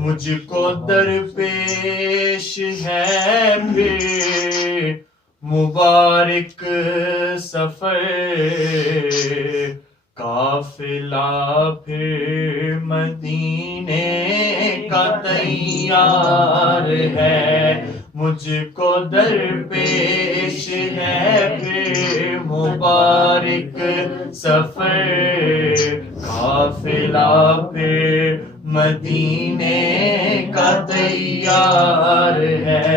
مجھ کو درپیش ہے پھر مبارک سفر، قافلہ پھر مدینے کا تیار ہے، مجھ کو درپیش ہے پھر مبارک سفر، قافلہ پھر مدینے کا تیار ہے،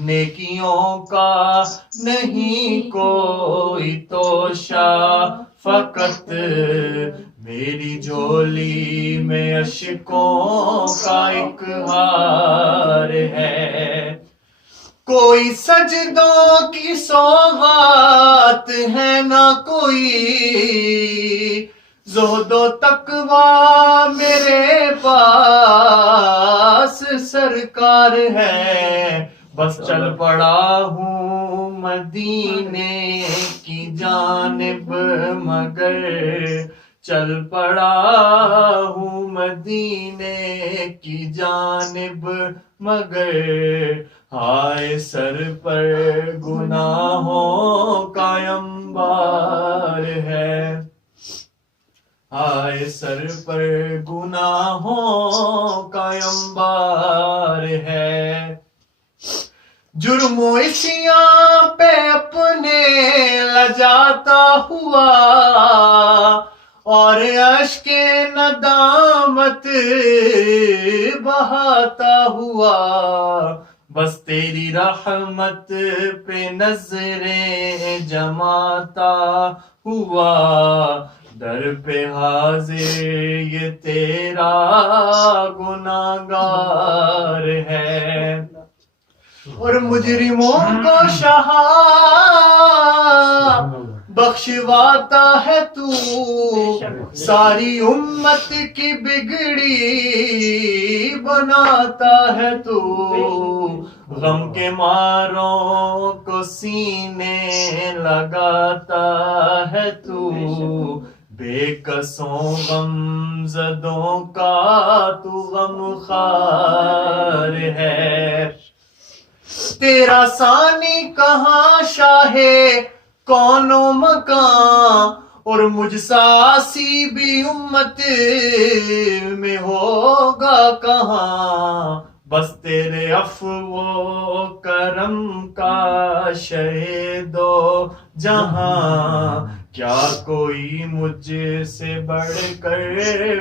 نیکیوں کا نہیں کوئی توشہ، فقط میری جھولی میں اشکوں کا ایک ہار ہے، کوئی سجدوں کی سوغات ہے نہ کوئی، زہد و تقوی میرے پاس سرکار ہے، بس چل پڑا ہوں مدینے کی جانب، مگر چل پڑا ہوں مدینے کی جانب مگر، ہائے سر پر گناہوں کا انبار ہے، ہائے سر پر گناہوں کا انبار ہے، جرم و عصیاں پہ اپنے لجاتا ہوا اور اشک ندامت بہاتا ہوا، بس تیری رحمت پہ نظریں جماتا ہوا، در پہ حاضر یہ تیرا گناہگار ہے، اور مجرموں کو شہا بخشواتا ہے تو، ساری امت کی بگڑی بناتا ہے تو، غم کے ماروں کو سینے لگاتا ہے تو، بے کسوں غم زدوں کا تو غم خار ہے، تیرا ثانی کہاں شاہ کون و مکان، اور مجھ ساسی بھی امت میں ہوگا کہاں، بس تیرے عفو و کرم کا شہید و جہاں، کیا کوئی مجھ سے بڑھ کر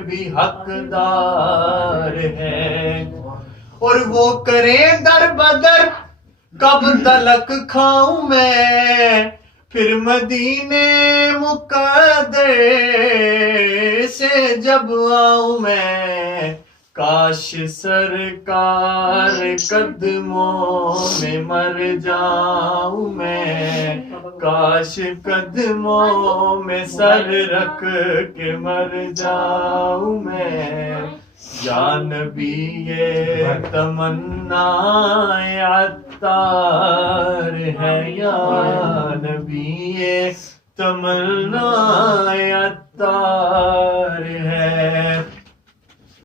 بھی حقدار ہے، اور وہ کرے در بدر کب تلک کھاؤں میں، پھر مدینے مقدر سے جب آؤں میں، کاش سرکار قدموں میں مر جاؤں میں، کاش قدموں میں سر رکھ کے مر جاؤں میں، یا نبی یہ تمنا عطار ہے، یا نبی یہ تمنا